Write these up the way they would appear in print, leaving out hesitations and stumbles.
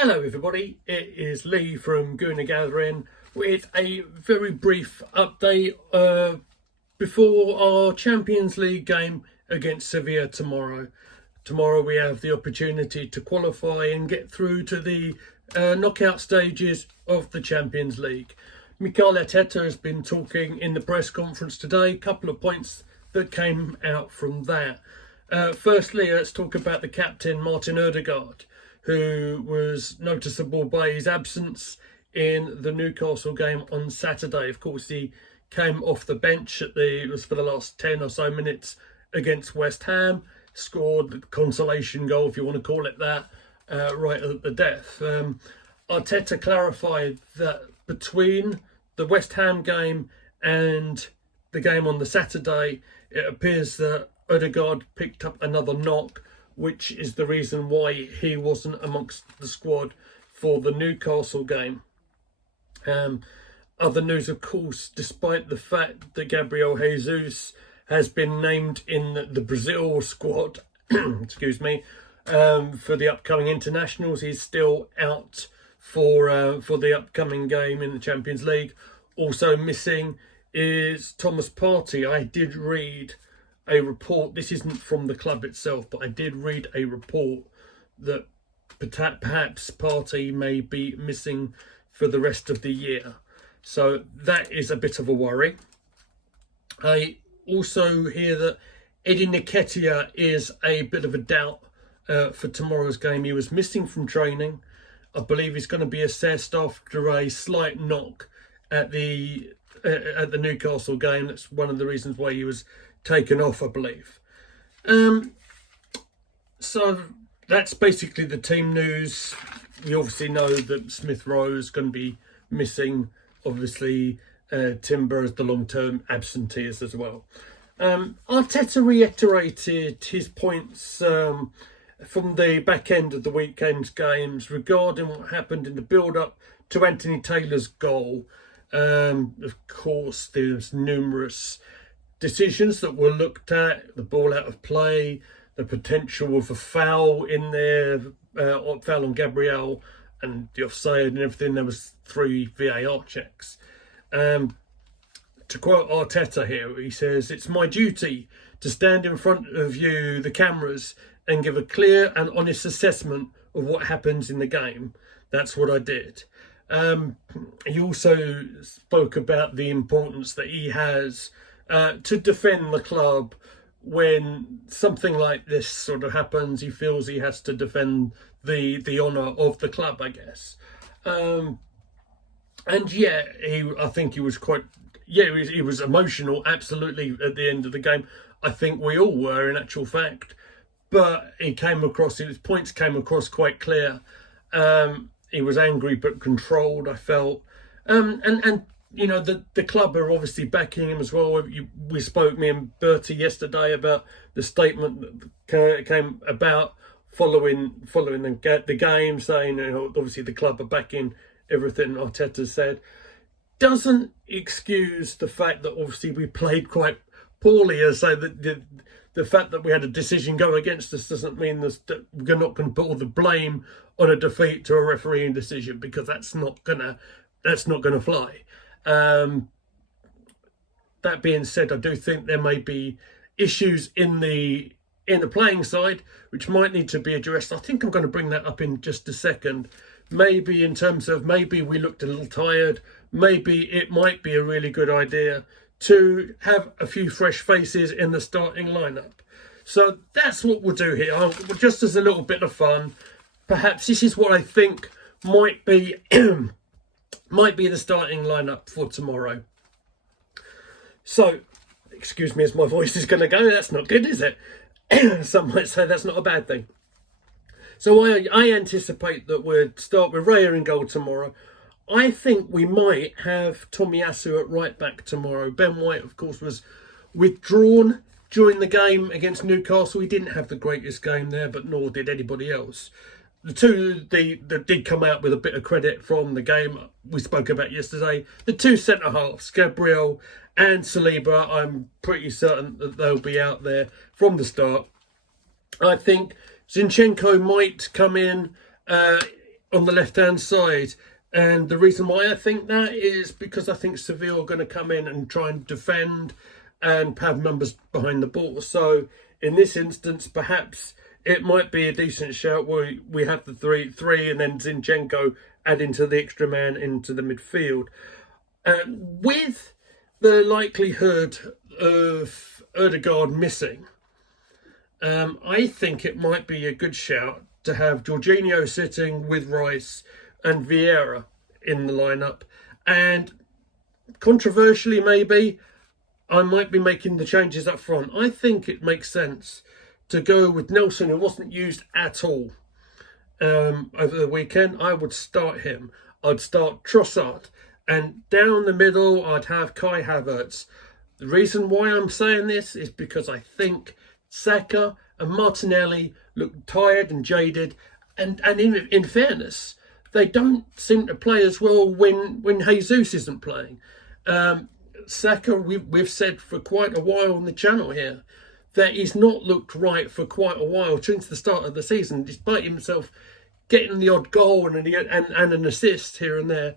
Hello everybody, it is Lee from Gooner Gathering with a very brief update before our Champions League game against Sevilla tomorrow. Tomorrow we have the opportunity to qualify and get through to the knockout stages of the Champions League. Mikel Arteta has been talking in the press conference today, a couple of points that came out from that. Firstly, let's talk about the captain, Martin Odegaard, who was noticeable by his absence in the Newcastle game on Saturday. Of course, he came off the bench it was for the last 10 or so minutes against West Ham, scored the consolation goal, if you want to call it that, right at the death. Arteta clarified that between the West Ham game and the game on the Saturday, it appears that Odegaard picked up another knock, which is the reason why he wasn't amongst the squad for the Newcastle game. Other news, of course, despite the fact that Gabriel Jesus has been named in the Brazil squad, excuse me, for the upcoming internationals, he's still out for the upcoming game in the Champions League. Also missing is Thomas Partey. I did read a report, this isn't from the club itself, but I did read a report that perhaps Partey may be missing for the rest of the year. So that is a bit of a worry. I also hear that Eddie Nketiah is a bit of a doubt for tomorrow's game. He was missing from training. I believe he's going to be assessed after a slight knock at the Newcastle game. That's one of the reasons why he was taken off, I believe. So that's basically the team news. We obviously know that Smith Rowe is going to be missing. Obviously, Timber is the long-term absentees as well. Arteta reiterated his points from the back end of the weekend's games regarding what happened in the build-up to Anthony Taylor's goal. Of course, there's numerous decisions that were looked at, the ball out of play, the potential of a foul in there, foul on Gabriel, and the offside and everything. There was 3 VAR checks. To quote Arteta here, he says, "It's my duty to stand in front of you, the cameras, and give a clear and honest assessment of what happens in the game. That's what I did." He also spoke about the importance that he has to defend the club when something like this sort of happens. He feels he has to defend the honour of the club, I guess. And yeah, I think he was quite, he was emotional, absolutely, at the end of the game. I think we all were, in actual fact. But his points came across quite clear. He was angry but controlled, I felt. And you know, the club are obviously backing him as well. We spoke, me and Bertie, yesterday about the statement that came about following the game, saying, you know, obviously the club are backing everything Arteta said. Doesn't excuse the fact that obviously we played quite poorly, as so that the fact that we had a decision go against us doesn't mean that we're not going to put all the blame on a defeat to a refereeing decision, because that's not gonna fly. That being said, I do think there may be issues in the playing side which might need to be addressed. I think I'm going to bring that up in just a second. Maybe in terms of, maybe we looked a little tired. Maybe it might be a really good idea to have a few fresh faces in the starting lineup. So that's what we'll do here. Just as a little bit of fun, perhaps this is what I think might be might be the starting lineup for tomorrow. So, excuse me as my voice is going to go. That's not good, is it? Some might say that's not a bad thing. So I anticipate that we'll start with Raya in goal tomorrow. I think we might have Tomiyasu at right back tomorrow. Ben White, of course, was withdrawn during the game against Newcastle. He didn't have the greatest game there, but nor did anybody else. The two that did come out with a bit of credit from the game we spoke about yesterday, the two centre-halves, Gabriel and Saliba, I'm pretty certain that they'll be out there from the start. I think Zinchenko might come in on the left-hand side. And the reason why I think that is because I think Sevilla are going to come in and try and defend and have numbers behind the ball. So in this instance, perhaps it might be a decent shout where we have the three and then Zinchenko adding to the extra man into the midfield. With the likelihood of Ødegaard missing, I think it might be a good shout to have Jorginho sitting with Rice and Vieira in the lineup. And controversially, maybe, I might be making the changes up front. I think it makes sense to go with Nelson, who wasn't used at all over the weekend. I would start him. I'd start Trossard. And down the middle, I'd have Kai Havertz. The reason why I'm saying this is because I think Saka and Martinelli look tired and jaded. And in fairness, they don't seem to play as well when Jesus isn't playing. Saka, we've said for quite a while on the channel here that he's not looked right for quite a while since the start of the season, despite himself getting the odd goal and an assist here and there.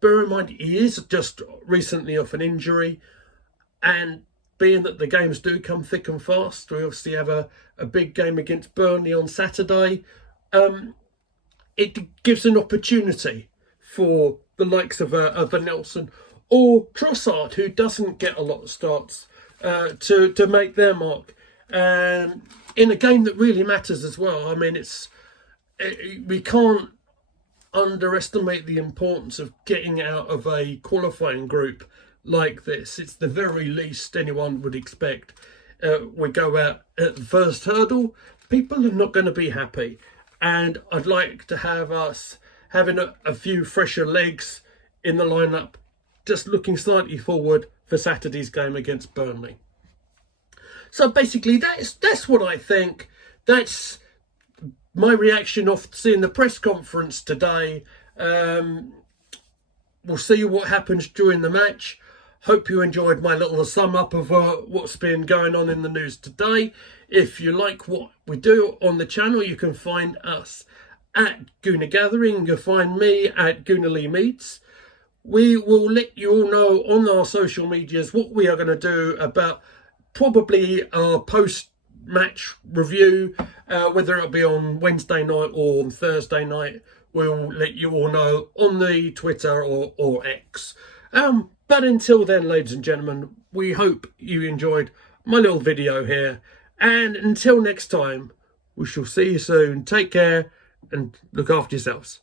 Bear in mind, he is just recently off an injury, and being that the games do come thick and fast, we obviously have a big game against Burnley on Saturday. It gives an opportunity for the likes of a Nelson or Trossard, who doesn't get a lot of starts, to make their mark. In a game that really matters as well. I mean, we can't underestimate the importance of getting out of a qualifying group like this. It's the very least anyone would expect. We go out at the first hurdle, people are not going to be happy. And I'd like to have us having a few fresher legs in the lineup, just looking slightly forward for Saturday's game against Burnley. So basically, that's what I think. That's my reaction off seeing the press conference today. We'll see what happens during the match. Hope you enjoyed my little sum up of what's been going on in the news today. If you like what we do on the channel, you can find us at Gooner Gathering. You'll find me at Gooner Lee Meets. We will let you all know on our social medias what we are going to do about probably our post-match review, whether it'll be on Wednesday night or on Thursday night. We'll let you all know on the Twitter or X. But until then, ladies and gentlemen, we hope you enjoyed my little video here. And until next time, we shall see you soon. Take care and look after yourselves.